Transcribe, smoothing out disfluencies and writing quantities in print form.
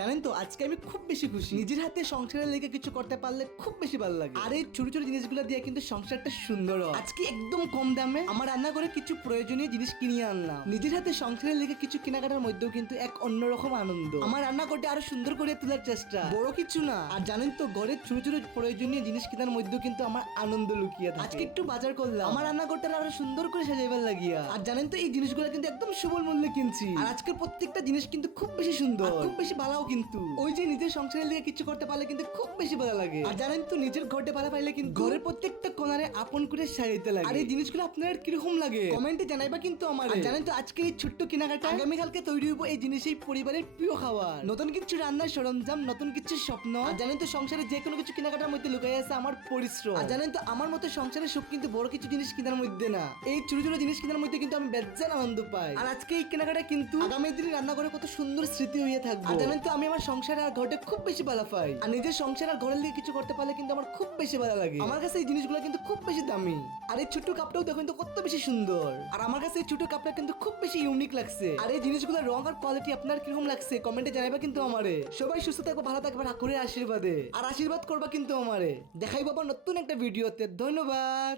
জানেন তো আজকে আমি খুব বেশি খুশি। নিজের হাতে সংসারের লেগে কিছু করতে পারলে খুব বেশি ভালো লাগে। আর এই ছোট ছোট জিনিসগুলো দিয়ে কিন্তু সংসারটা সুন্দর হয়। আজকে একদম কম দামে আমার রান্না করে কিছু প্রয়োজনীয় জিনিস কিনিয়ে আনলাম। নিজের হাতে সংসারের লেগে কিছু কেনাকাটার মধ্যেও কিন্তু এক অন্যরকম আনন্দ। আমার রান্না করতে আরো সুন্দর করে তোলার চেষ্টা, বড় কিছু না। আর জানেন তো ঘরের ছোট ছোট প্রয়োজনীয় জিনিস কেনার মধ্যেও কিন্তু আমার আনন্দ লুকিয়ে থাকে। আজকে একটু বাজার করলাম আমার রান্না করতে আরো সুন্দর করে সাজাইবার লাগিয়া। আর জানেন তো এই জিনিসগুলো কিন্তু একদম সুবল মূল্যে কিনছি। আর আজকের প্রত্যেকটা জিনিস কিন্তু খুব বেশি সুন্দর, খুব বেশি ভালোও। কিন্তু ওই যে নিজের সংসারের লিগে কিছু করতে পারলে কিন্তু খুব বেশি ভালো লাগে। আর জানেন তো নিজের ঘরটা ভালো পাইলে কিন্তু ঘরের প্রত্যেকটা কোণারে আপন করে সাজাইতে লাগে। আর এই জিনিসগুলো আপনার কিরকম লাগে কমেন্টে জানাইবা কিন্তু আমার। জানেন তো আজকের এই ছোট্ট কেনাকাটা আগামীকালকে তৈরি হইব এই জিনিস এই পরিবারের প্রিয় খাবার। নতুন কিছু রান্নার সরঞ্জাম, নতুন কিছু স্বপ্ন। আর জানেন তো সংসারে যে কোনো কিছু কেনাকাটার মধ্যে লুকাই আছে আমার পরিশ্রম। আর জানেন তো আমার মতো সংসারের সুখ কিন্তু বড় কিছু জিনিস কেনার মধ্যে না, এই ছোট ছোট জিনিস কেনার মধ্যে কিন্তু আমি বেজান আনন্দ পাই। আর আজকে এই কেনাকাটা কিন্তু আগামী দিনে রান্না করে কত সুন্দর স্মৃতি হয়ে থাকবে। আর জানেন তো আমি আমার সংসার আর ঘরটা খুব বেশি ভালো পাই। আর নিজের সংসার আর ঘরের লিগে কিছু করতে পারলে কিন্তু আমার খুব বেশি ভালো লাগে। আমার কাছে এই জিনিসগুলো কিন্তু খুব বেশি দামি। আর এই ছোট্ট কাপটাও দেখুন তো কত বেশি সুন্দর। আর আমার কাছে এই ছোট কাপটা কিন্তু খুব বেশি ইউনিক লাগছে। আর এই জিনিসগুলোর রং আর কোয়ালিটি আপনার কিরকম লাগছে কমেন্টে জানাইবা কিন্তু আমারে। সবাই সুস্থ থাকবো, ভালো থাকবে ঠাকুরের আশীর্বাদে। আর আশীর্বাদ করবা কিন্তু আমারে। দেখাই বাবা নতুন একটা ভিডিওতে। ধন্যবাদ।